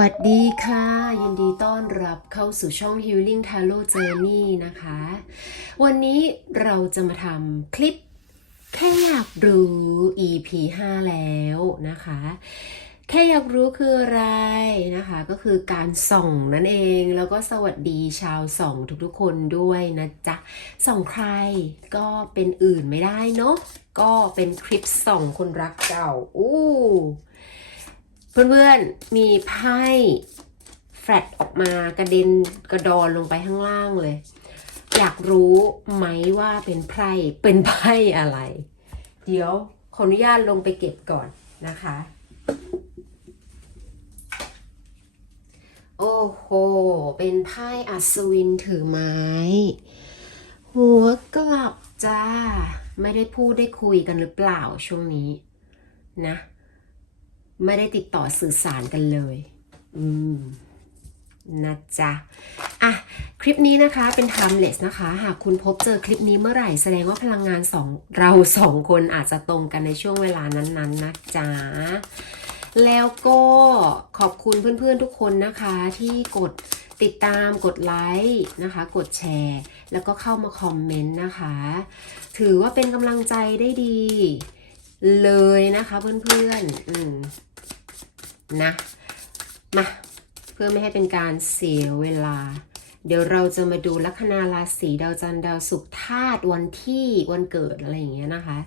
วัสดีค่ะ ยินดีต้อนรับเข้าสู่ช่อง Healing Tarot Journey นะคะ วันนี้เราจะมาทำคลิปแค่อยากรู้ EP 5 แล้วนะคะ แค่อยากรู้คืออะไรนะคะ ก็คือการส่องนั่นเองแล้วก็สวัสดีชาวส่องทุกๆคนด้วยนะจ๊ะ ส่องใครก็เป็นอื่นไม่ได้เนาะก็เป็นคลิปส่องคนรักเก่าอู้ เพื่อนๆมีไพ่แฟลตออกมากระเด็นกระดอนลงไปข้างล่างเลย อยากรู้ไหมว่าเป็นไพ่เป็นไพ่อะไร เดี๋ยวขออนุญาตลงไปเก็บก่อนนะคะ โอ้โห เป็นไพ่อัศวินถือไม้ หัวกลับจ้า ไม่ได้พูดได้คุยกันหรือเปล่าช่วงนี้นะ ไม่ได้ติดต่อสื่อสารกันเลย อืมนะจ๊ะ อะ คลิปนี้นะคะเป็น timeless นะคะ หากคุณพบเจอคลิปนี้เมื่อไหร่ แสดงว่าพลังงานสองเราสองคนอาจจะตรงกันในช่วงเวลานั้นๆนะจ๊ะ แล้วก็ขอบคุณเพื่อนๆทุกคนนะคะที่กดติดตามกดไลค์นะคะ กดแชร์ แล้วก็เข้ามาคอมเมนต์นะคะ ถือว่าเป็นกำลังใจได้ดี เลยนะคะเพื่อนๆ อืม นะมาเพื่อไม่ให้เป็นการเสียเวลา เดี๋ยวเราจะมาดูลัคนาราศีดาวจันทร์ดาวศุกร์ธาตุวันที่วันเกิดอะไรอย่างเงี้ยนะคะ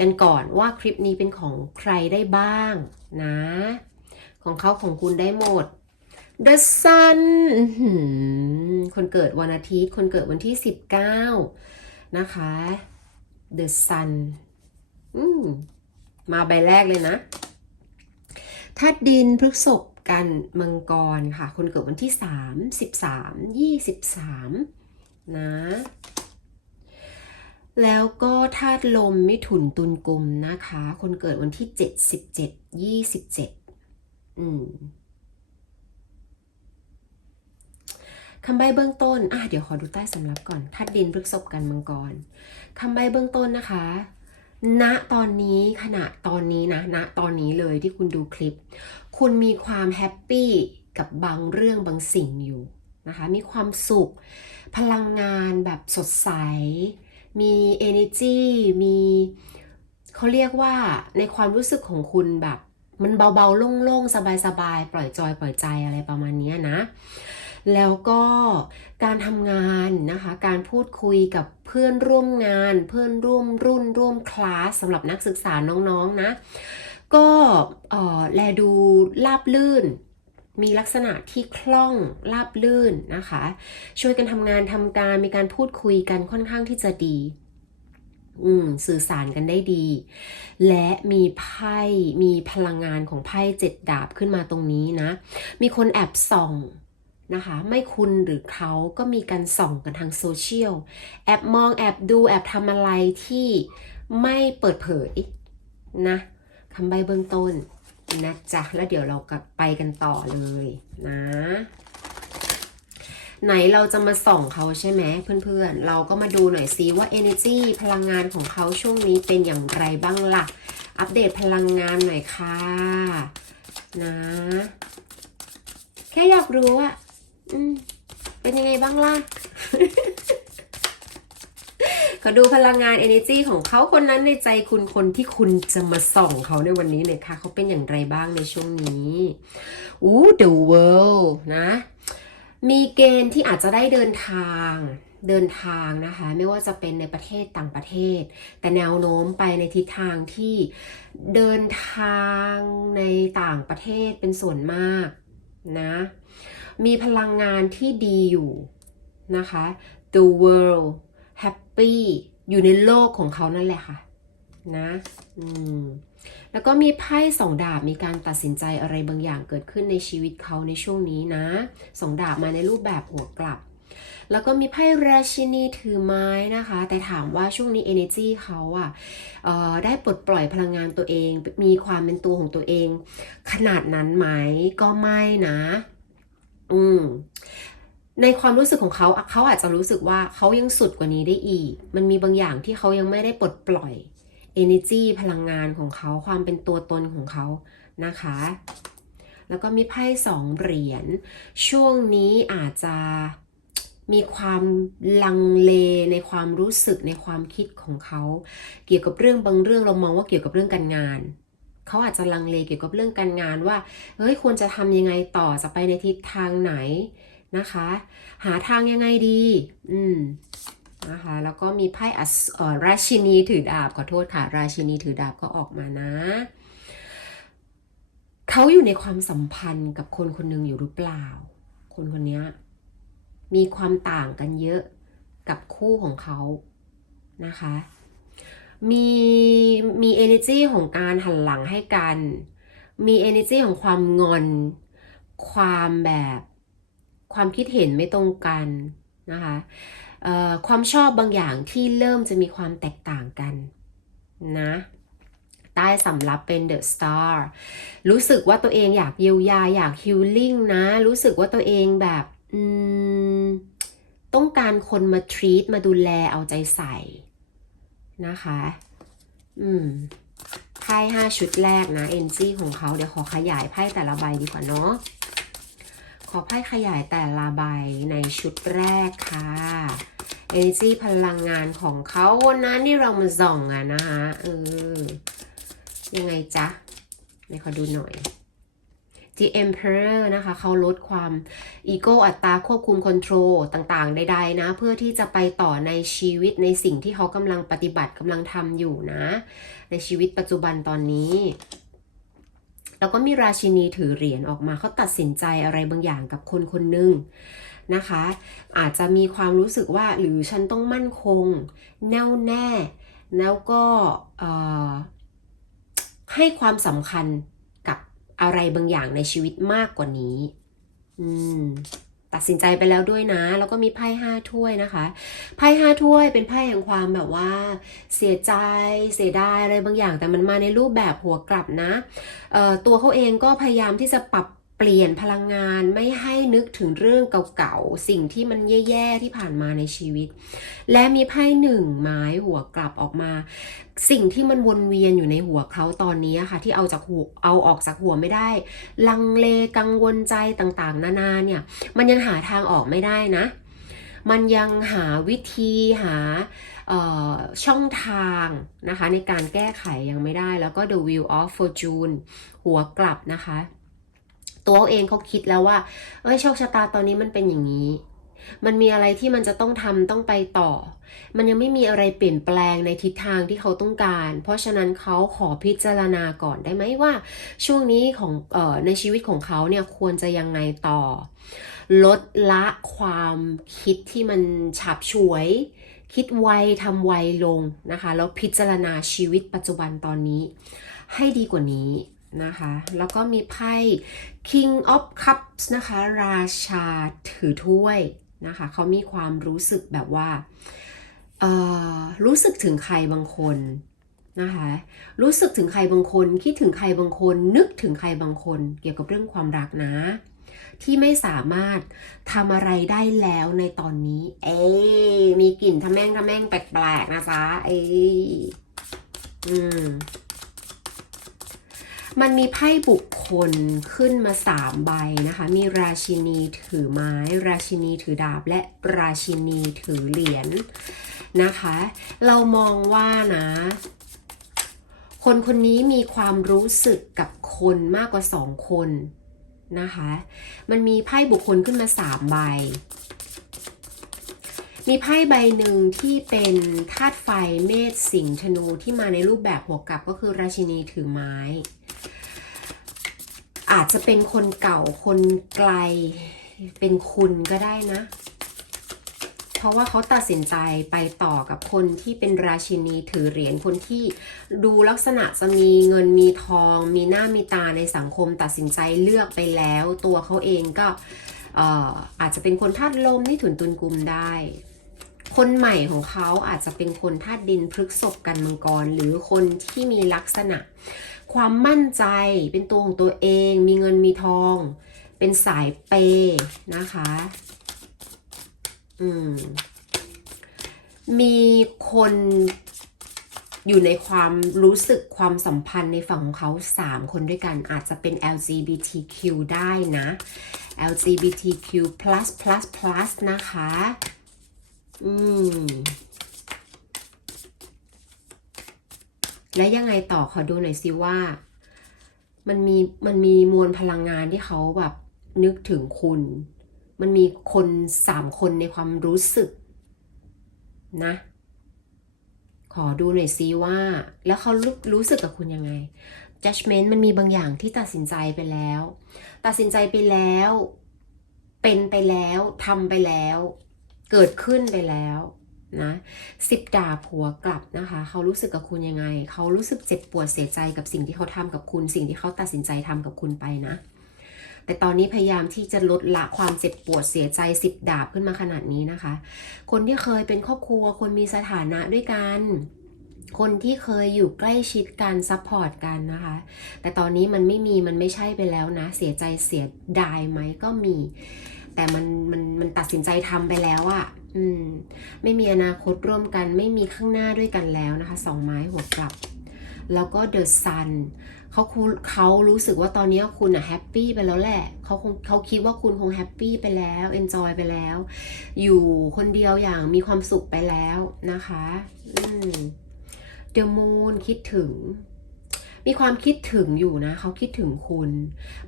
กันก่อนว่าคลิปนี้เป็นของใครได้บ้างนะ ของเขาของคุณได้หมด The Sun คนเกิดวันอาทิตย์ คนเกิดวันที่ 19 นะคะ The Sun มมาใบแรกเลยนะ ธาตุดินพฤกษภกันมังกรค่ะ คนเกิดวันที่ 3 13 23 นะ แล้วก็ธาตุลมมิถุนตุลกุมนะคะ คนเกิดวันที่ 7 17 27 อืมคำใบเบื้องต้น อะ เดี๋ยวขอดูใต้สำรับก่อน ธาตุดินพฤกษภกันมังกร คำใบเบื้องต้นนะคะ ณตอนนี้ขณะตอนนี้นะณตอนนี้เลยที่คุณดูคลิป คุณมีความแฮปปี้กับบางเรื่องบางสิ่งอยู่นะคะมีความสุข พลังงานแบบสดใส มี energy มีเขาเรียกว่าในความรู้สึกของคุณแบบ มันเบาๆ โล่งๆ สบายๆ ปล่อยจอย ปล่อยใจอะไรประมาณนี้นะ แล้วก็การทำงานนะคะ การพูดคุยกับเพื่อนร่วมงาน เพื่อนร่วมรุ่นร่วมคลาสสำหรับนักศึกษาน้องๆนะก็เอ่อแลดูราบลื่น มีลักษณะที่คล่องราบลื่นนะคะ ช่วยกันทำงานทำการมีการพูดคุยกันค่อนข้างที่จะดีอืมสื่อสารกันได้ดี และมีไพ่มีพลังงานของไพ่เจ็ดดาบขึ้นมาตรงนี้นะ มีคนแอบส่อง นะคะ ไม่คุณหรือเขาก็มีการส่องกันทางโซเชียล แอบมองแอบดูแอบทำอะไรที่ไม่เปิดเผยนะคำใบเบื้องต้นนะจ๊ะ แล้วเดี๋ยวเรากลับไปกันต่อเลยนะ ไหนเราจะมาส่องเขาใช่ไหมเพื่อนๆ เราก็มาดูหน่อยซิว่า energy พลังงานของเขาช่วงนี้เป็นอย่างไรบ้างล่ะ อัปเดตพลังงานหน่อยค่ะ นะ แค่อยากรู้ว่าอืม เป็นยังไงบ้างล่ะ ขอดูพลังงาน energy ของเขาคนนั้นในใจคุณคนที่คุณจะมาส่องเขาในวันนี้หน่อยค่ะ เขาเป็นอย่างไรบ้างในช่วงนี้อู้ the world นะ มีเกณฑ์ที่อาจจะได้เดินทางเดินทางนะคะ ไม่ว่าจะเป็นในประเทศต่างประเทศ แต่แนวโน้มไปในทิศทางที่เดินทางในต่างประเทศเป็นส่วนมากนะ มีพลังงานที่ดีอยู่นะคะ the world happy อยู่ในโลกของเขานั่นแหละค่ะนะอืมแล้วก็มีไพ่สองดาบมีการตัดสินใจอะไรบางอย่างเกิดขึ้นในชีวิตเขาในช่วงนี้นะสองดาบมาในรูปแบบหัวกลับ แล้วก็มีไพ่ราชินีถือไม้นะคะ แต่ถามว่าช่วงนี้ energy เขาอะเอ่อได้ปลดปล่อยพลังงานตัวเอง มีความเป็นตัวของตัวเอง ขนาดนั้นไหมก็ไม่นะ อืมในความรู้สึกของเขาเขาอาจจะรู้สึกว่าเขายังสุดกว่านี้ได้อีก มันมีบางอย่างที่เขายังไม่ได้ปลดปล่อย energy พลังงานของเขาความเป็นตัวตนของเขานะคะ แล้วก็มีไพ่สองเหรียญช่วงนี้อาจจะมีความลังเลในความรู้สึกในความคิดของเขา เกี่ยวกับเรื่องบางเรื่องเรามองว่าเกี่ยวกับเรื่องการงาน เขาอาจจะลังเลเกี่ยวกับเรื่องการงานว่า เฮ้ยควรจะทำยังไงต่อจะไปในทิศทางไหนนะคะ หาทางยังไงดี อืมนะคะแล้วก็มีไพ่อัศเอ่อราชินีถือดาบขอโทษค่ะ ราชินีถือดาบก็ออกมานะเขาอยู่ในความสัมพันธ์กับคนคนหนึ่งอยู่หรือเปล่า คนคนนี้มีความต่างกันเยอะกับคู่ของเขานะคะ มีมี energy ของการหันหลังให้กัน มี energy ของความงอน ความแบบความคิดเห็นไม่ตรงกันนะคะความชอบบางอย่างที่เริ่มจะมีความแตกต่างกันนะใต้สำรับเป็น The Star รู้สึกว่าตัวเองอยากเยียวยาอยากฮิลลิ่งนะ รู้สึกว่าตัวเองแบบต้องการคนมาทรีตมาดูแลเอาใจใส่ นะคะ อืม ไพ่ห้าชุดแรกนะ NG ของเขาเดี๋ยวขอขยายไพ่แต่ละใบดีกว่าเนาะ ขอไพ่ขยายแต่ละใบในชุดแรกค่ะ Energy พลังงานของเขาวันนั้นที่เรามาส่องอะนะคะเออยังไงจ๊ะไหนขอดูหน่อย The Emperor นะคะเขาลดความอีโก้อัตราควบคุมคอนโทรลต่างๆ ใดๆนะ เพื่อที่จะไปต่อในชีวิตในสิ่งที่เขากำลังปฏิบัติกำลังทำอยู่นะ ในชีวิตปัจจุบันตอนนี้ แล้วก็มีราชินีถือเหรียญออกมาเขาตัดสินใจอะไรบางอย่างกับคนคนหนึ่งนะคะ อาจจะมีความรู้สึกว่าหรือฉันต้องมั่นคง แน่วแน่ แล้วก็ให้ความสำคัญ อะไรบางอย่างในชีวิตมากกว่านี้ อืม ตัดสินใจไปแล้วด้วยนะ แล้วก็มีไพ่ห้าถ้วยนะคะ ไพ่ห้าถ้วยเป็นไพ่แห่งความแบบว่า เสียใจ เสียดายอะไรบางอย่าง แต่มันมาในรูปแบบหัวกลับนะ เอ่อ ตัวเขาเองก็พยายามที่จะปรับ เปลี่ยนพลังงานไม่ให้นึกถึงเรื่องเก่าๆ สิ่งที่มันแย่ๆ ที่ผ่านมาในชีวิต และมีไพ่หนึ่งไม้หัวกลับออกมา สิ่งที่มันวนเวียนอยู่ในหัวเขาตอนนี้ค่ะ ที่เอาจากหัวเอาออกจากหัวไม่ได้ ลังเลกังวลใจต่างๆ นานาเนี่ย มันยังหาทางออกไม่ได้นะ มันยังหาวิธีหาช่องทางนะคะในการแก้ไขยังไม่ได้แล้วก็ The Wheel of Fortune หัวกลับนะคะ ตัวเขาเองเขาคิดแล้วว่า เอ้ยโชคชะตาตอนนี้มันเป็นอย่างนี้ มันมีอะไรที่มันจะต้องทำต้องไปต่อ มันยังไม่มีอะไรเปลี่ยนแปลงในทิศทางที่เขาต้องการ เพราะฉะนั้นเขาขอพิจารณาก่อนได้ไหมว่า ช่วงนี้ของเอ่อในชีวิตของเขาเนี่ยควรจะยังไงต่อ ลดละความคิดที่มันฉับฉวยคิดไวทำไวลงนะคะ แล้วพิจารณาชีวิตปัจจุบันตอนนี้ ให้ดีกว่านี้ นะคะ แล้วก็มีไพ่ King of Cups นะคะ ราชาถือถ้วยนะคะเขามีความรู้สึกแบบว่า รู้สึกถึงใครบางคนนะคะ รู้สึกถึงใครบางคน คิดถึงใครบางคน นึกถึงใครบางคน เกี่ยวกับเรื่องความรักนะ ที่ไม่สามารถทำอะไรได้แล้วในตอนนี้ เอ้มีกลิ่นทะแม่งทะแม่งแปลกๆนะจ๊ะเอ้อืม มันมีไพ่บุคคลขึ้นมาสามใบนะคะ มีราชินีถือไม้ ราชินีถือดาบ และราชินีถือเหรียญนะคะ เรามองว่านะ คนคนนี้มีความรู้สึกกับคนมากกว่าสองคนนะคะ มันมีไพ่บุคคลขึ้นมาสามใบ มีไพ่ใบหนึ่งที่เป็นธาตุไฟเมษสิงห์ธนูที่มาในรูปแบบหัวกลับก็คือราชินีถือไม้ อาจจะเป็นคนเก่าคนไกล เป็นคุณก็ได้นะ เพราะว่าเขาตัดสินใจไปต่อกับคนที่เป็นราชินีถือเหรียญคนที่ดูลักษณะจะมีเงินมีทอง มีหน้ามีตาในสังคมตัดสินใจเลือกไปแล้ว ตัวเขาเองก็เอ่อาจจะเป็นคนธาตุลมที่ถุนตุนกุมได้ คนใหม่ของเขาอาจจะเป็นคนธาตุดินพฤกษบกันมังกร หรือคนที่มีลักษณะ ความมั่นใจ เป็นตัวของตัวเอง มีเงินมีทอง เป็นสายเปย์นะคะ อืม มีคนอยู่ในความรู้สึกความสัมพันธ์ในฝั่งของเขา 3 คนด้วยกันอาจจะเป็น LGBTQ ได้นะ LGBTQ plus plus plus นะคะ อืม และยังไงต่อขอดูหน่อยสิว่า มันมีมันมีมวลพลังงานที่เขาแบบนึกถึงคุณ มันมีคนสามคนในความรู้สึก นะ ขอดูหน่อยซิว่า แล้วเขารู้รู้สึกกับคุณยังไง judgment มันมีบางอย่างที่ตัดสินใจไปแล้ว ตัดสินใจไปแล้ว เป็นไปแล้วทำไปแล้ว เกิดขึ้นไปแล้ว นะสิบดาบหัวกลับนะคะ เขารู้สึกกับคุณยังไง เขารู้สึกเจ็บปวดเสียใจกับสิ่งที่เขาทำกับคุณ สิ่งที่เขาตัดสินใจทำกับคุณไปนะ แต่ตอนนี้พยายามที่จะลดละความเจ็บปวดเสียใจสิบดาบขึ้นมาขนาดนี้นะคะ คนที่เคยเป็นครอบครัว คนมีสถานะด้วยกันคนที่เคยอยู่ใกล้ชิดกันซัพพอร์ตกันนะคะ แต่ตอนนี้มันไม่มีมันไม่ใช่ไปแล้วนะ เสียใจเสียดายไหมก็มี แต่มันมันมันตัดสินใจทำไปแล้วอะ อืม ไม่มีอนาคตร่วมกัน ไม่มีข้างหน้าด้วยกันแล้วนะคะสองไม้หัวกลับ แล้วก็ The Sun เขาเขารู้สึกว่าตอนนี้คุณอะแฮปปี้ไปแล้วแหละเขาคงเขาคิดว่าคุณคงแฮปปี้ไปแล้วเอนจอยไปแล้ว อยู่คนเดียวอย่างมีความสุขไปแล้วนะคะ อืม The Moon คิดถึง มีความคิดถึงอยู่นะเขาคิดถึงคุณ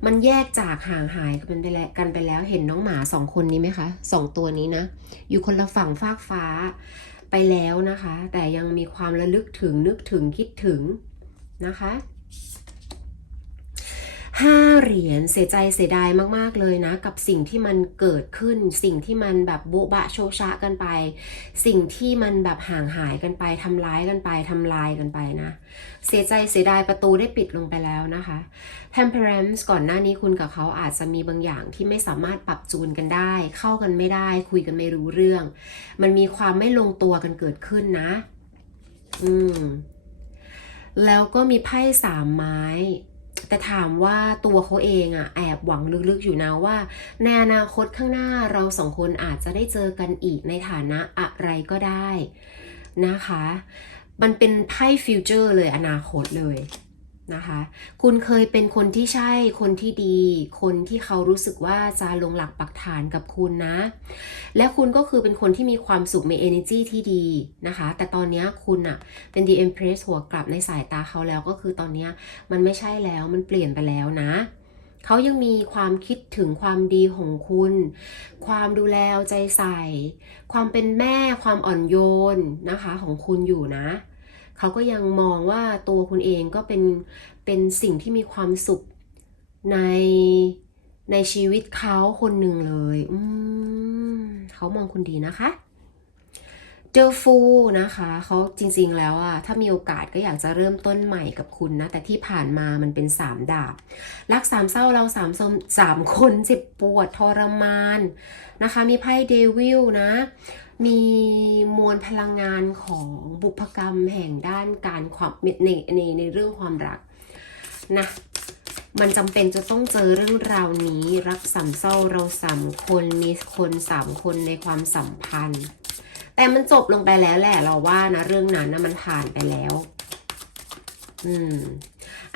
มันแยกจากห่างหายกันไปแล้วกันไปแล้วเห็นน้องหมาสองคนนี้ไหมคะสองตัวนี้นะ อยู่คนละฝั่งฟากฟ้าไปแล้วนะคะ แต่ยังมีความระลึกถึงนึกถึงคิดถึงนะคะ ห้าเหรียญเสียใจเสียดายมากๆเลยนะ กับสิ่งที่มันเกิดขึ้น สิ่งที่มันแบบโบ๊ะบะโชชะกันไป สิ่งที่มันแบบห่างหายกันไปทำร้ายกันไปทำลายกันไปนะ เสียใจเสียดายประตูได้ปิดลงไปแล้วนะคะ Temperance ก่อนหน้านี้คุณกับเขาอาจจะมีบางอย่างที่ไม่สามารถปรับจูนกันได้ เข้ากันไม่ได้ คุยกันไม่รู้เรื่อง มันมีความไม่ลงตัวกันเกิดขึ้นนะ อืมแล้วก็มีไพ่สามไม้ แต่ถามว่าตัวเขาเองอะแอบหวังลึกๆอยู่นะว่า ในอนาคตข้างหน้าเราสองคนอาจจะได้เจอกันอีกในฐานะอะไรก็ได้นะคะ มันเป็นไพ่ฟิวเจอร์เลยอนาคตเลย นะคะ คุณเคยเป็นคนที่ใช่ คนที่ดี คนที่เขารู้สึกว่าจะลงหลักปักฐานกับคุณนะ และคุณก็คือเป็นคนที่มีความสุขมี energy ที่ดีนะคะ แต่ตอนนี้คุณอะเป็น the empress หัวกลับในสายตาเขาแล้วก็คือตอนนี้มันไม่ใช่แล้ว มันเปลี่ยนไปแล้วนะเขายังมีความคิดถึงความดีของคุณ ความดูแลใจใส่ ความเป็นแม่ ความอ่อนโยนนะคะของคุณอยู่นะ เขาก็ยังมองว่าตัวคุณเองก็เป็นเป็นสิ่งที่มีความสุขในในชีวิตเขาคนหนึ่งเลย อืมเขามองคุณดีนะคะเจอฟูนะคะเขาจริงๆแล้วอะถ้ามีโอกาสก็อยากจะเริ่มต้นใหม่กับคุณนะ แต่ที่ผ่านมามันเป็นสามดาบ รักสามเศร้าเราสามสมสามคนเจ็บปวดทรมานนะคะ มีไพ่เดวิลนะ มีมวลพลังงานของบุพกรรมแห่งด้านการความในในในเรื่องความรักนะมันจำเป็นจะต้องเจอเรื่องราวนี้รักสามเศร้าเราสามคนมีคนสามคนในความสัมพันธ์ แต่มันจบลงไปแล้วแหละเราว่านะเรื่องนั้นนะมันผ่านไปแล้ว อืม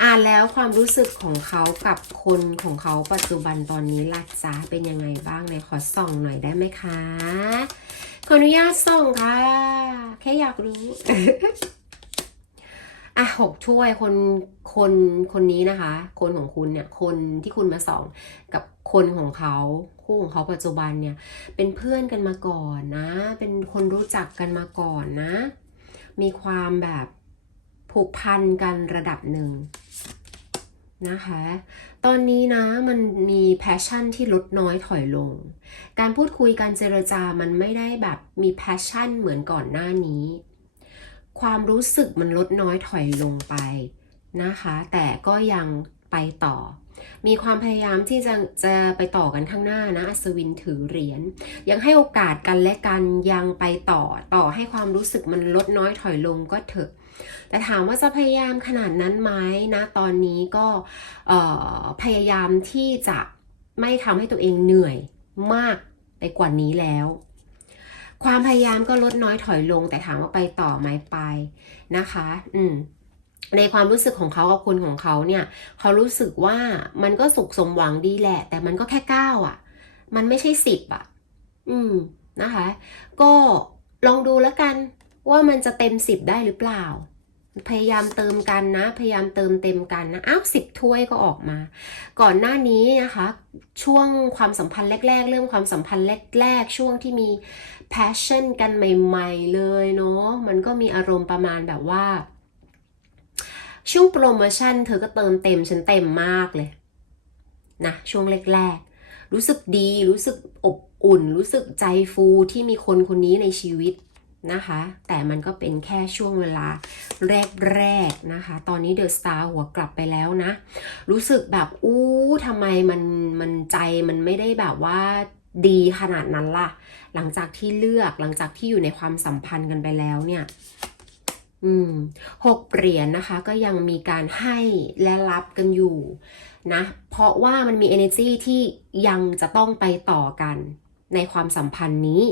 อ่านแล้วความรู้สึกของเขากับคนของเขาปัจจุบันตอนนี้ล่ะจ้าเป็นยังไงบ้างไหนขอส่องหน่อยได้ไหมคะ ขออนุญาตส่องค่ะ แค่อยากรู้ อะหกถ้วยคนคนคนนี้นะคะ คนของคุณเนี่ย คนที่คุณมาส่องกับคนของเขาคู่ของเขาปัจจุบันเนี่ย เป็นเพื่อนกันมาก่อนนะ เป็นคนรู้จักกันมาก่อนนะ มีความแบบผูกพันกันระดับหนึ่ง นะคะ ตอนนี้นะมันมีแพชชั่นที่ลดน้อยถอยลง การพูดคุยการเจรจามันไม่ได้แบบมีแพชชั่นเหมือนก่อนหน้านี้ ความรู้สึกมันลดน้อยถอยลงไปนะคะ แต่ก็ยังไปต่อ มีความพยายามที่จะจะไปต่อกันข้างหน้านะอัศวินถือเหรียญยังให้โอกาสกันและกันยังไปต่อต่อให้ความรู้สึกมันลดน้อยถอยลงก็เถอะ แต่ถามว่าจะพยายามขนาดนั้นไหมนะตอนนี้ก็พยายามที่จะไม่ทำให้ตัวเองเหนื่อยมากไปกว่านี้แล้ว ความพยายามก็ลดน้อยถอยลง แต่ถามว่าไปต่อไหมไปนะคะ อืมในความรู้สึกของเขากับคนของเขาเนี่ย เขารู้สึกว่ามันก็สุขสมหวังดีแหละ แต่มันก็แค่เก้าอะ มันไม่ใช่สิบอะ อืมนะคะ ก็ลองดูแล้วกัน ว่ามันจะเต็มสิบได้หรือเปล่า พยายามเติมกันนะ พยายามเติมเต็มกันนะ อ้าวสิบถ้วยก็ออกมา ก่อนหน้านี้นะคะ ช่วงความสัมพันธ์แรก ๆ เรื่องความสัมพันธ์แรก ๆ ช่วงที่มี passion กันใหม่ ๆ เลยเนาะ มันก็มีอารมณ์ประมาณแบบว่า ช่วงโปรโมชั่นเธอก็เติมเต็มฉันเต็มมากเลยนะช่วงแรกๆ รู้สึกดีรู้สึกอบอุ่น รู้สึกใจฟูที่มีคนคนนี้ในชีวิต นะคะ แต่มันก็เป็นแค่ช่วงเวลาแรกๆนะคะ ตอนนี้เดอะสตาร์หัวกลับไปแล้วนะ รู้สึกแบบอู้ทำไมมันมันใจมันไม่ได้แบบว่าดีขนาดนั้นล่ะ หลังจากที่เลือกหลังจากที่อยู่ในความสัมพันธ์กันไปแล้วเนี่ยอืมหกเหรียญนะคะ ก็ยังมีการให้และรับกันอยู่นะ เพราะว่ามันมี energy ที่ยังจะต้องไปต่อกันในความสัมพันธ์นี้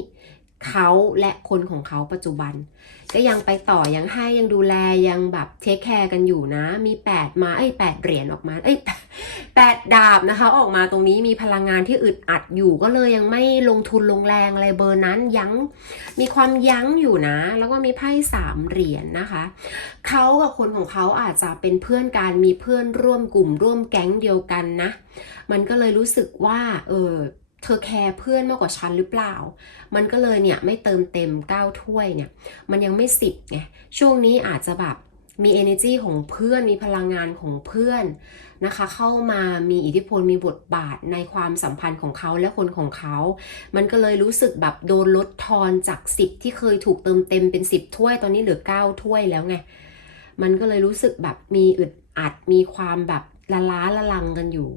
เขาและคนของเขาปัจจุบัน ก็ยังไปต่อยังให้ยังดูแลยังแบบเทคแคร์กันอยู่นะ มี 8 มาเอ้ย8เหรียญออกมาเอ้ย8ดาบนะคะ ออกมาตรงนี้มีพลังงานที่อึดอัดอยู่ก็เลยยังไม่ลงทุนลงแรงอะไรเบอร์นั้นยัง้งมีความยั้งอยู่นะ แล้วก็มีไพ่สามเหรียญนะคะเขากับคนของเขาอาจจะเป็นเพื่อนกันมีเพื่อนร่วมกลุ่มร่วมแก๊งเดียวกันนะ มันก็เลยรู้สึกว่าเออ เธอแคร์เพื่อนมากกว่าฉันหรือเปล่า มันก็เลยเนี่ยไม่เติมเต็ม9ถ้วยเนี่ย มันยังไม่สิบไง ช่วงนี้อาจจะแบบมี energy ของเพื่อน มีพลังงานของเพื่อนนะคะ เข้ามามีอิทธิพล มีบทบาทในความสัมพันธ์ของเขาและคนของเขา มันก็เลยรู้สึกแบบโดนลดทอนจาก 10 ที่เคยถูกเติมเต็มเป็น 10 ถ้วย ตอนนี้เหลือ 9 ถ้วยแล้วไง มันก็เลยรู้สึกแบบมีอึดอัด มีความแบบละล้าละลังกันอยู่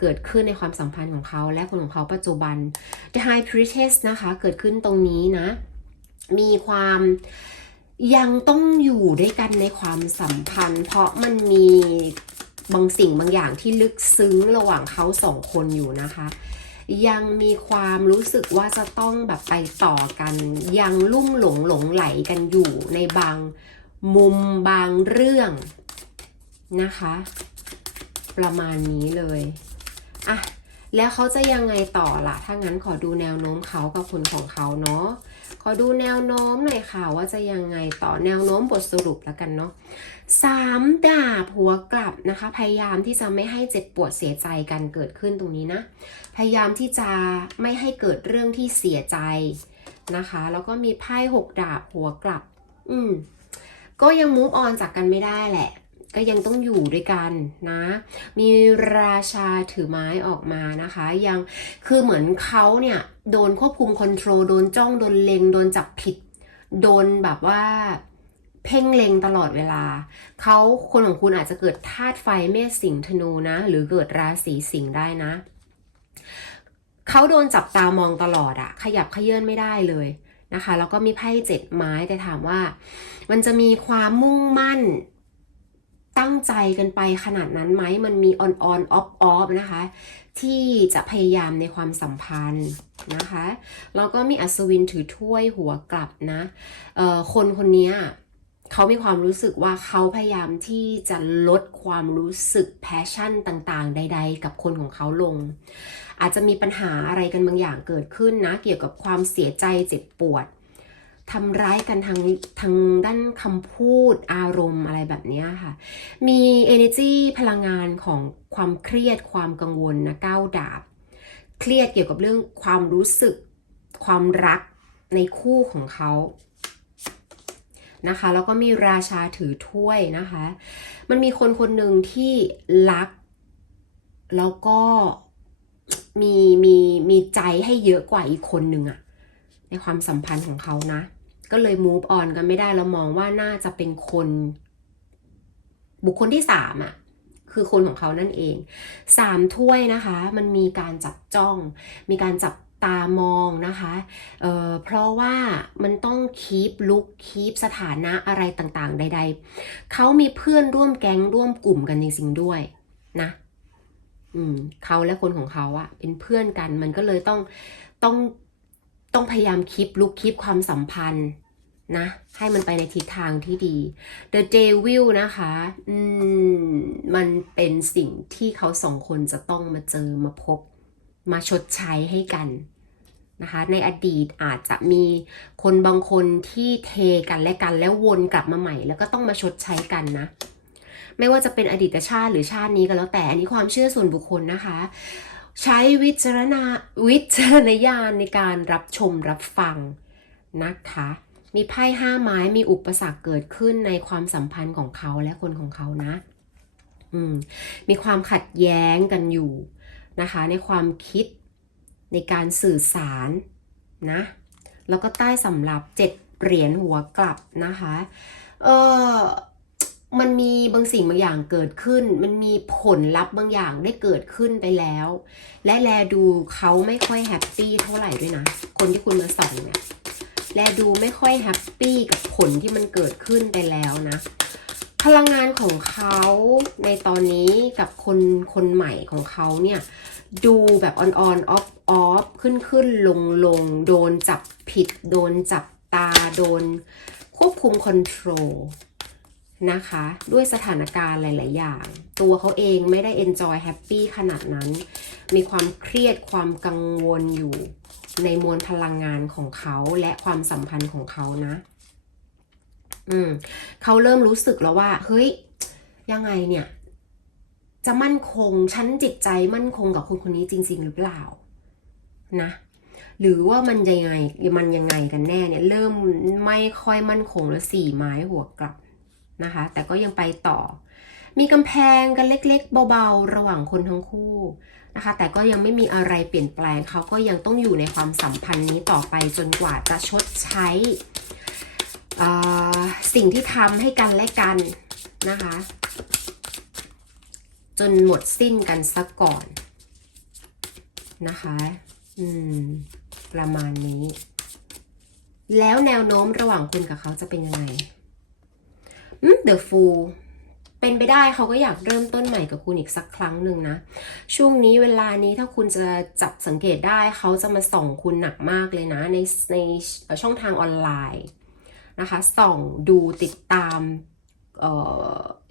เกิดขึ้นในความสัมพันธ์ของเขา และคนของเขาปัจจุบัน The High Priestess นะคะเกิดขึ้นตรงนี้นะ มีความยังต้องอยู่ด้วยกันในความสัมพันธ์ เพราะมันมีบางสิ่งบางอย่างที่ลึกซึ้งระหว่างเขาสองคนอยู่นะคะยังมีความรู้สึกว่าจะต้องแบบไปต่อกัน ยังลุ่มหลงหลงไหลกันอยู่ในบางมุมบางเรื่องนะคะ ประมาณนี้เลย อะแล้วเขาจะยังไงต่อล่ะ ถ้างั้นขอดูแนวโน้มเขากับคนของเขาเนาะ ขอดูแนวโน้มหน่อยค่ะว่าจะยังไงต่อแนวโน้มบทสรุปแล้วกันเนาะสามดาบหัวกลับนะคะ พยายามที่จะไม่ให้เจ็บปวดเสียใจกันเกิดขึ้นตรงนี้นะ พยายามที่จะไม่ให้เกิดเรื่องที่เสียใจนะคะ แล้วก็มีไพ่หกดาบหัวกลับ อืม ก็ยังมูฟออนจากกันไม่ได้แหละ ก็ยังต้องอยู่ด้วยกันนะ มีราชาถือไม้ออกมานะคะ ยังคือเหมือนเขาเนี่ยโดนควบคุมคอนโทรลโดนจ้องโดนเลงโดนจับผิด โดนแบบว่าเพ่งเล็งตลอดเวลา เขาคนของคุณอาจจะเกิดธาตุไฟเมษสิงห์ธนูนะ หรือเกิดราศีสิงห์ได้นะ เขาโดนจับตามองตลอดอะขยับขยื่นไม่ได้เลยนะคะ แล้วก็มีไพ่เจ็ดไม้แต่ถามว่า มันจะมีความมุ่งมั่น ตั้งใจกันไปขนาดนั้นไหมมันมีออนออนออฟออฟนะคะ ที่จะพยายามในความสัมพันธ์นะคะแล้วก็มีอัศวินถือถ้วยหัวกลับนะคนคนนี้เขามีความรู้สึกว่าเขาพยายามที่จะลดความรู้สึกแพชชั่นต่างๆ ใด ๆ กับคนของเขาลง อาจจะมีปัญหาอะไรกันบางอย่างเกิดขึ้นนะ เกี่ยวกับความเสียใจเจ็บปวด ทำร้ายกันทางทางด้านคำพูดอารมณ์อะไรแบบนี้ค่ะ มี energy พลังงานของความเครียดความกังวลนะก้าวดาบ เครียดเกี่ยวกับเรื่องความรู้สึกความรักในคู่ของเขานะคะ แล้วก็มีราชาถือถ้วยนะคะ มันมีคนคนหนึ่งที่รัก แล้วก็มีมีมีใจให้เยอะกว่าอีกคนหนึ่งอะในความสัมพันธ์ของเขานะ ก็เลย move on กันไม่ได้แล้วมองว่าน่าจะเป็นคน บุคคลที่สามอะคือคนของเขานั่นเองสามถ้วยนะคะ มันมีการจับจ้อง มีการจับตามองนะคะเเพราะว่ามันต้องคีปลุกคีปสถานะอะไรต่างๆ ใด ๆ เขามีเพื่อนร่วมแก๊งร่วมกลุ่มกันจริงๆด้วยนะอืมเขาและคนของเขาอะเป็นเพื่อนกันมันก็เลยต้องต้อง ต้องพยายามคีปลุกคีปความสัมพันธ์นะ ให้มันไปในทิศทางที่ดี The Devil นะคะอืมมันเป็นสิ่งที่เขาสองคนจะต้องมาเจอมาพบ มาชดใช้ให้กันนะคะในอดีตอาจจะมีคนบางคนที่เทกันและกันแล้ววนกลับมาใหม่ แล้วก็ต้องมาชดใช้กันนะ ไม่ว่าจะเป็นอดีตชาติหรือชาตินี้ก็แล้วแต่อันนี้ความเชื่อส่วนบุคคลนะคะ ใช้วิจารณาวิจารณญาณในการรับชมรับฟังนะคะ มีไพ่ห้าไม้มีอุปสรรคเกิดขึ้นในความสัมพันธ์ของเขาและคนของเขานะอืมมีความขัดแย้งกันอยู่นะคะ ในความคิดในการสื่อสารนะแล้วก็ใต้สำรับเจ็ดเหรียญหัวกลับนะคะ เออ มันมีบางสิ่งบางอย่างเกิดขึ้น มันมีผลลัพธ์บางอย่างได้เกิดขึ้นไปแล้ว และแลดูเขาไม่ค่อยแฮปปี้เท่าไหร่ด้วยนะ คนที่คุณมาส่องเนี่ย แลดูไม่ค่อยแฮปปี้กับผลที่มันเกิดขึ้นไปแล้วนะ พลังงานของเขาในตอนนี้กับคนคนใหม่ของเขาเนี่ย ดูแบบออนออนออฟออฟขึ้นขึ้นลงลงโดนจับผิด โดนจับตา โดนควบคุมคอนโทรล นะคะ ด้วยสถานการณ์หลาย ๆ อย่าง ตัวเขาเองไม่ได้ enjoy happy ขนาดนั้น มีความเครียดความกังวลอยู่ในมวลพลังงานของเขาและความสัมพันธ์ของเขานะ อืมเขาเริ่มรู้สึกแล้วว่า เฮ้ย ยังไงเนี่ย จะมั่นคงชั้นจิตใจมั่นคงกับคนคนนี้จริง ๆ หรือเปล่า นะหรือว่ามันยังไงมันยังไงกันแน่เนี่ย เริ่มไม่ค่อยมั่นคงแล้วสี่ไม้หัวกลับ นะคะ แต่ก็ยังไปต่อ มีกำแพงกันเล็กๆ เบาๆ ระหว่างคนทั้งคู่นะคะ แต่ก็ยังไม่มีอะไรเปลี่ยนแปลง เขาก็ยังต้องอยู่ในความสัมพันธ์นี้ต่อไปจนกว่าจะชดใช้สิ่งที่ทำให้กันและกันนะคะ จนหมดสิ้นกันซะก่อนนะคะ อืม ประมาณนี้ แล้วแนวโน้มระหว่างคุณกับเขาจะเป็นยังไง The Fool เป็นไปได้เขาก็อยากเริ่มต้นใหม่กับคุณอีกสักครั้งหนึ่งนะ ช่วงนี้เวลานี้ถ้าคุณจะจับสังเกตได้เขาจะมาส่องคุณหนักมากเลยนะในในช่องทางออนไลน์นะคะส่องดูติดตาม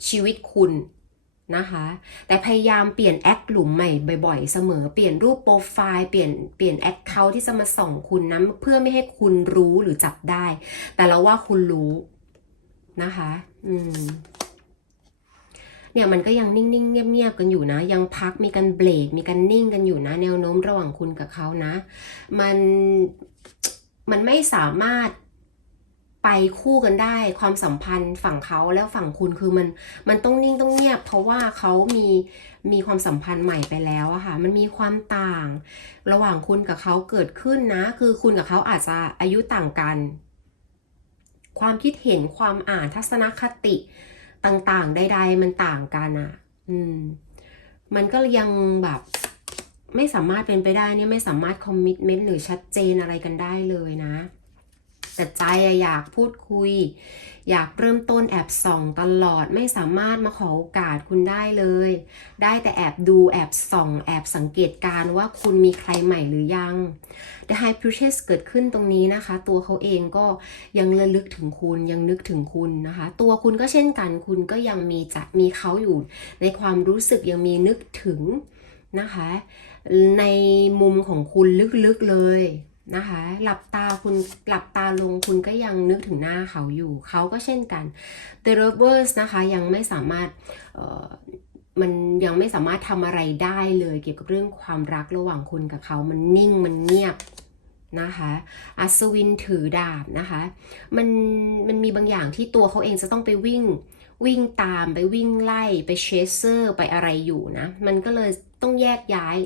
ชีวิตคุณนะคะ แต่พยายามเปลี่ยนแอคหลุมใหม่บ่อยๆ เสมอเปลี่ยนรูปโปรไฟล์เปลี่ยนเปลี่ยนแอคเคาท์ที่จะมาส่องคุณนะเพื่อไม่ให้คุณรู้หรือจับได้ แต่เราว่าคุณรู้ นะคะ อืม เนี่ยมันก็ยังนิ่งๆ เงียบๆ กันอยู่นะ ยังพักมีการเบรกมีการนิ่งกันอยู่นะ แนวโน้มระหว่างคุณกับเขานะ มันมันไม่สามารถไปคู่กันได้ ความสัมพันธ์ฝั่งเขาแล้วฝั่งคุณคือมันมันต้องนิ่งต้องเงียบ เพราะว่าเขามีมีความสัมพันธ์ใหม่ไปแล้วอะค่ะ มันมีความต่าง ระหว่างคุณกับเขาเกิดขึ้นนะ คือคุณกับเขาอาจจะอายุต่างกัน ความคิดเห็นความอ่านทัศนคติต่างๆ ใด ๆ มันต่างกันอะ่ะ อืม มันก็ยังแบบไม่สามารถเป็นไปได้เนี่ยไม่สามารถคอมมิชเมนต์หรือชัดเจนอะไรกันได้เลยนะ แต่ใจอยากพูดคุย อยากเริ่มต้นแอบส่องตลอดไม่สามารถมาขอโอกาสคุณได้เลย ได้แต่แอบดูแอบส่อง แอบสังเกตการว่าคุณมีใครใหม่หรือยัง The High Priestess เกิดขึ้นตรงนี้นะคะ ตัวเขาเองก็ยังระลึกถึงคุณยังนึกถึงคุณนะคะ ตัวคุณก็เช่นกันคุณก็ยังมีจะมีเขาอยู่ในความรู้สึกยังมีนึกถึงนะคะ ในมุมของคุณลึกๆเลย นะคะ หลับตาคุณหลับตาลงคุณก็ยังนึกถึงหน้าเขาอยู่ เขาก็เช่นกัน The Lovers นะคะยังไม่สามารถมันยังไม่สามารถทำอะไรได้เลยเกี่ยวกับเรื่องความรักระหว่างคุณกับเขา มันนิ่งมันเงียบนะคะอัศวินถือดาบนะคะมันมันมีบางอย่างที่ตัวเขาเองจะต้องไปวิ่งวิ่งตามไปวิ่งไล่ไปเชสเซอร์ไปอะไรอยู่นะ มันก็เลยต้องแยกย้าย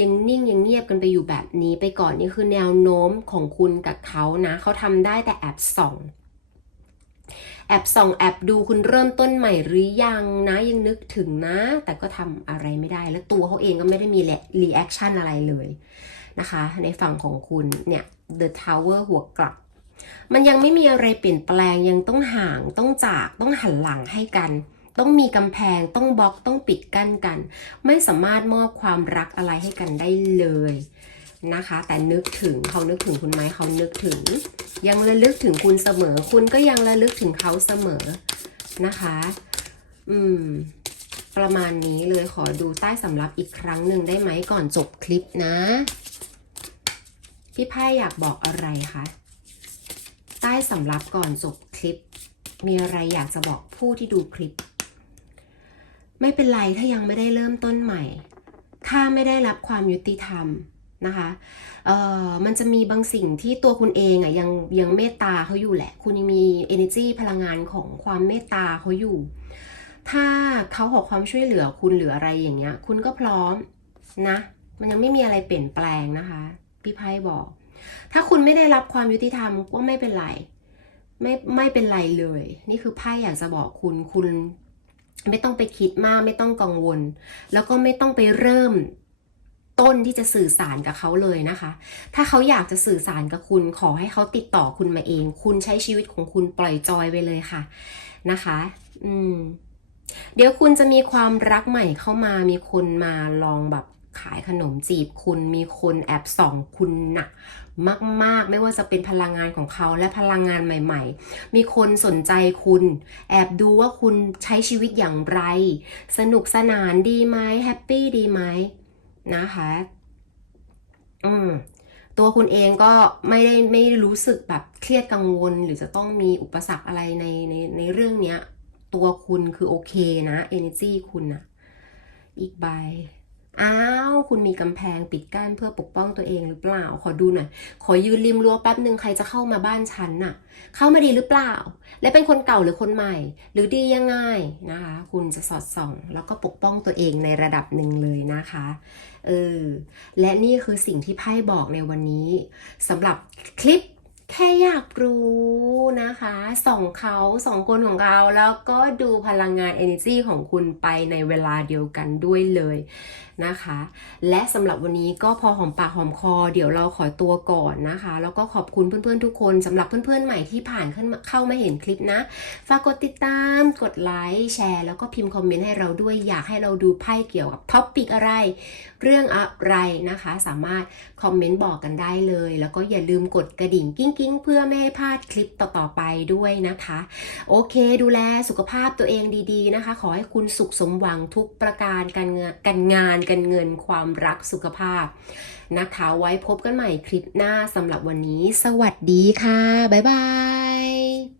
ยังนิ่งยังเงียบกันไปอยู่แบบนี้ไปก่อนนี่คือแนวโน้มของคุณกับเขานะเขาทำได้แต่แอบส่องแอบส่องแอบดูคุณเริ่มต้นใหม่หรือยังนะยังนึกถึงนะ แต่ก็ทำอะไรไม่ได้ แล้วตัวเขาเองก็ไม่ได้มีรีแอคชั่นอะไรเลยนะคะ ในฝั่งของคุณเนี่ย The Tower หัวกลับ มันยังไม่มีอะไรเปลี่ยนแปลงยังต้องห่างต้องจากต้องหันหลังให้กัน ต้องมีกำแพงต้องบล็อกต้องปิดกั้นกัน ไม่สามารถมอบความรักอะไรให้กันได้เลยนะคะ แต่นึกถึงเขานึกถึงคุณไหมเขานึกถึง ยังระลึกถึงคุณเสมอ คุณก็ยังระลึกถึงเขาเสมอนะคะ อืม ประมาณนี้เลยขอดูใต้สำรับอีกครั้งหนึ่งได้ไหมก่อนจบคลิปนะ พี่ไพ่อยากบอกอะไรคะใต้สำรับก่อนจบคลิป มีอะไรอยากจะบอกผู้ที่ดูคลิป ไม่เป็นไรถ้ายังไม่ได้เริ่มต้นใหม่ ถ้าไม่ได้รับความยุติธรรมนะคะเอ่อมันจะมีบางสิ่งที่ตัวคุณเองอะยังยังเมตตาเขาอยู่แหละ คุณยังมี energy พลังงานของความเมตตาเขาอยู่ ถ้าเขาขอความช่วยเหลือคุณหรืออะไรอย่างเงี้ย คุณก็พร้อมนะ มันยังไม่มีอะไรเปลี่ยนแปลงนะคะ พี่ไพ่บอก ถ้าคุณไม่ได้รับความยุติธรรมก็ไม่เป็นไร ไม่ไม่เป็นไรเลย นี่คือไพ่อยากจะบอกคุณ คุณ ไม่ต้องไปคิดมากไม่ต้องกังวล แล้วก็ไม่ต้องไปเริ่มต้นที่จะสื่อสารกับเขาเลยนะคะ ถ้าเขาอยากจะสื่อสารกับคุณ ขอให้เขาติดต่อคุณมาเอง คุณใช้ชีวิตของคุณปล่อยจอยไปเลยค่ะนะคะ อืม เดี๋ยวคุณจะมีความรักใหม่เข้ามา มีคนมาลองแบบขายขนมจีบคุณ มีคนแอบส่องคุณหนัก มาก ๆ ไม่ว่าจะเป็นพลังงานของเขาและพลังงานใหม่ ๆ มีคนสนใจคุณ แอบดูว่าคุณใช้ชีวิตอย่างไร สนุกสนานดีไหมแฮปปี้ดีไหมนะคะ อืมตัวคุณเองก็ไม่ได้ไม่รู้สึกแบบเครียดกังวล หรือจะต้องมีอุปสรรคอะไรในในในเรื่องเนี้ย ตัวคุณคือโอเคนะ energy คุณนะอีกใบ อ้าว คุณมีกำแพงปิดกั้นเพื่อปกป้องตัวเองหรือเปล่า ขอดูหน่อย ขอยืนริมรั้วแป๊บหนึ่งใครจะเข้ามาบ้านฉันน่ะ เข้ามาดีหรือเปล่า และเป็นคนเก่าหรือคนใหม่ หรือดียังไงนะคะ คุณจะสอดส่อง แล้วก็ปกป้องตัวเองในระดับหนึ่งเลยนะคะ เออ และนี่คือสิ่งที่ไพ่บอกในวันนี้สำหรับคลิปแค่อยากรู้นะคะส่องเขาส่องคนของเราแล้วก็ดูพลังงาน energy ของคุณไปในเวลาเดียวกันด้วยเลย นะคะ และสำหรับวันนี้ก็พอหอมปากหอมคอ เดี๋ยวเราขอตัวก่อนนะคะ แล้วก็ขอบคุณเพื่อนๆทุกคนสำหรับเพื่อนๆใหม่ที่ผ่านเข้ามาเห็นคลิปนะ ฝากกดติดตาม กดไลค์แชร์ แล้วก็พิมพ์คอมเมนต์ให้เราด้วยอยากให้เราดูไพ่เกี่ยวกับท็อปปิกอะไร เรื่องอะไรนะคะ สามารถคอมเมนต์บอกกันได้เลย แล้วก็อย่าลืมกดกระดิ่งกิ้งกิ้งๆเพื่อไม่ให้พลาดคลิปต่อๆไปด้วยนะคะ โอเค ดูแลสุขภาพตัวเองดีๆนะคะ ขอให้คุณสุขสมหวังทุกประการการเงินการงานการเงินความรักสุขภาพนะคะไว้พบกันใหม่คลิปหน้าสำหรับวันนี้ สวัสดีค่ะ บ๊ายบาย